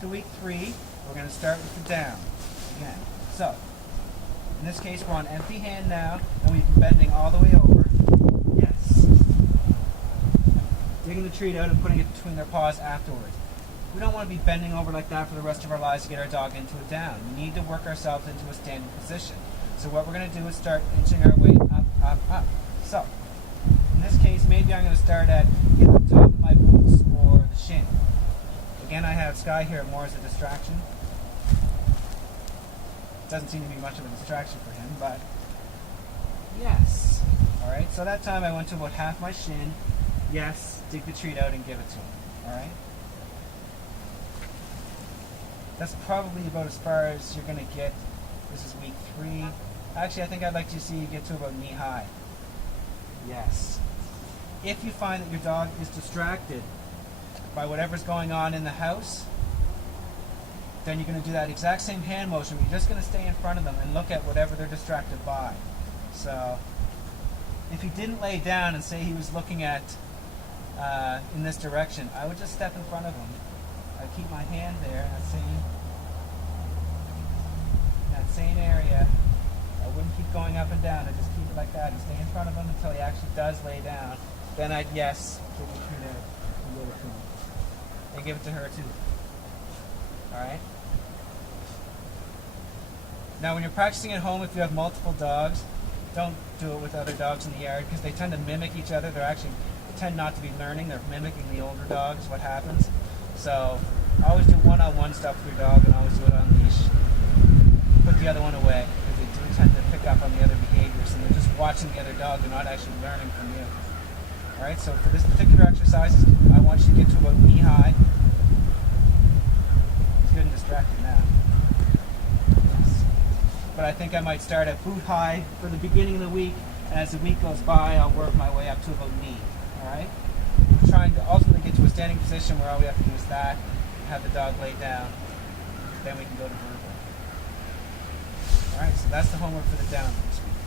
to week 3, we're going to start with the down again. So, in this case, we're on empty hand now, and we've been bending all the way over. Yes. Digging the treat out and putting it between their paws afterwards. We don't want to be bending over like that for the rest of our lives to get our dog into a down. We need to work ourselves into a standing position. So what we're going to do is start inching our way up, up, up. So, in this case, maybe I'm going to start at either the top of my boots or the shin. Again, I have Sky here more as a distraction. Doesn't seem to be much of a distraction for him, but yes. Alright, so that time I went to about half my shin. Yes, dig the treat out and give it to him. Alright? That's probably about as far as you're going to get. This is week 3. Actually, I think I'd like to see you get to about knee high. Yes. If you find that your dog is distracted by whatever's going on in the house, then you're going to do that exact same hand motion, but you're just going to stay in front of them and look at whatever they're distracted by. So, if he didn't lay down and say he was looking at in this direction, I would just step in front of him. I'd keep my hand there in that same area. I wouldn't keep going up and down. I'd just keep it like that and stay in front of him until he actually does lay down. Then I'd, yes, give the treat out and give it to him. And give it to her too. Alright? Now when you're practicing at home, if you have multiple dogs, don't do it with other dogs in the yard because they tend to mimic each other. They tend not to be learning. They're mimicking the older dogs, what happens. So always do one-on-one stuff with your dog and always do it on leash. Put the other one away because they do tend to pick up on the other behaviors and they're just watching the other dog. They're not actually learning from you. Alright, so for this particular exercise, I want you to get to about knee high. He's good and distracted now. Yes. But I think I might start at boot high for the beginning of the week, and as the week goes by, I'll work my way up to about knee. Alright? We're trying to ultimately get to a standing position where all we have to do is that, have the dog lay down, then we can go to verbal. Alright, so that's the homework for the down this week.